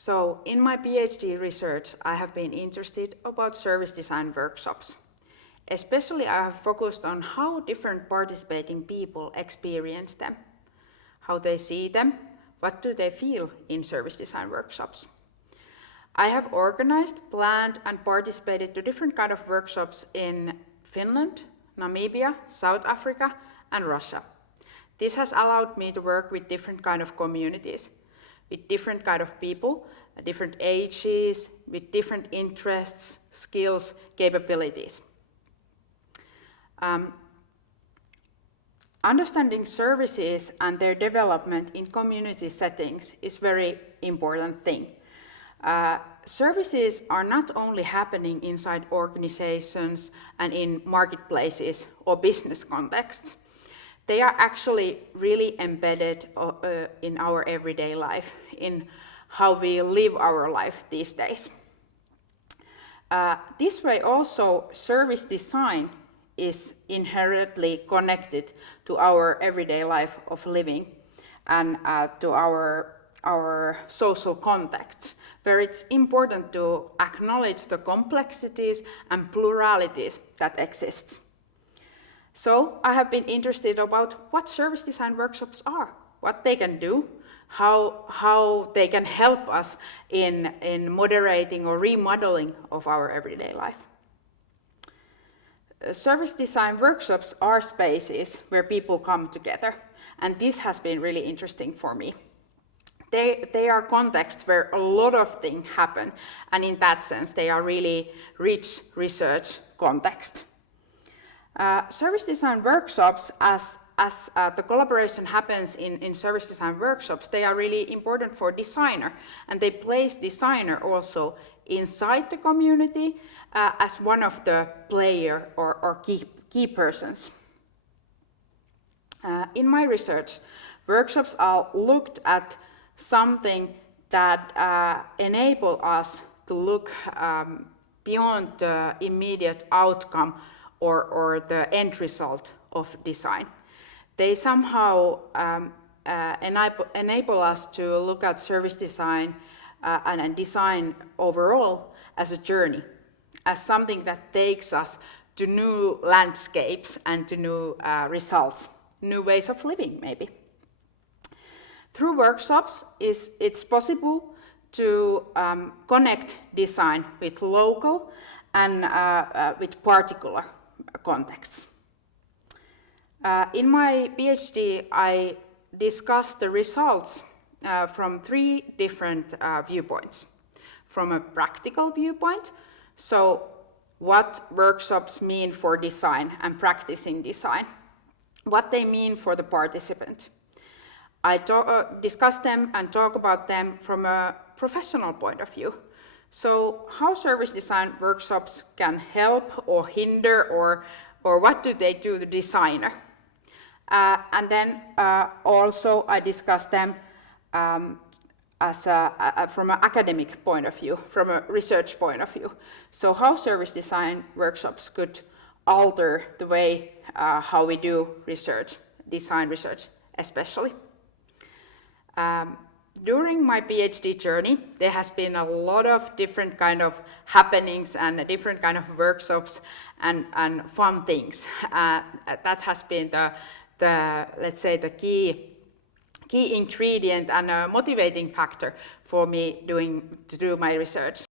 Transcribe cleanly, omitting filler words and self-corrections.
So in my PhD research, I have been interested about service design workshops. Especially I have focused on how different participating people experience them, how they see them, what do they feel in service design workshops. I have organized, planned and participated to different kind of workshops in Finland, Namibia, South Africa and Russia. This has allowed me to work with different kind of communities, with different kind of people, different ages, with different interests, skills, capabilities. Understanding services and their development in community settings is a very important thing. Services are not only happening inside organizations and in marketplaces or business contexts. They are actually really embedded in our everyday life, in how we live our life these days. This way also, service design is inherently connected to our everyday life of living and to our social contexts, where it's important to acknowledge the complexities and pluralities that exist. So I have been interested about what service design workshops are, what they can do, how they can help us in moderating or remodeling of our everyday life. Service design workshops are spaces where people come together, and this has been really interesting for me. They are contexts where a lot of things happen, and in that sense, they are really rich research context. Service design workshops, as the collaboration happens in service design workshops, they are really important for designer, and they place designer also inside the community as one of the player or key persons. In my research, workshops are looked at something that enable us to look beyond the immediate outcome or the end result of design. They somehow enable us to look at service design and design overall as a journey, as something that takes us to new landscapes and to new results, new ways of living maybe. Through workshops, it's possible to connect design with local and with particular contexts. In my PhD, I discussed the results from 3 different viewpoints. From a practical viewpoint, so what workshops mean for design and practicing design, what they mean for the participant. I discuss them and talk about them from a professional point of view. So how service design workshops can help or hinder or what do they do to the designer. And then also I discuss them as from an academic point of view, from a research point of view. So how service design workshops could alter the way how we do research, design research especially. During my PhD journey, there has been a lot of different kind of happenings and different kind of workshops and fun things. That has been the let's say the key ingredient and a motivating factor for me to do my research.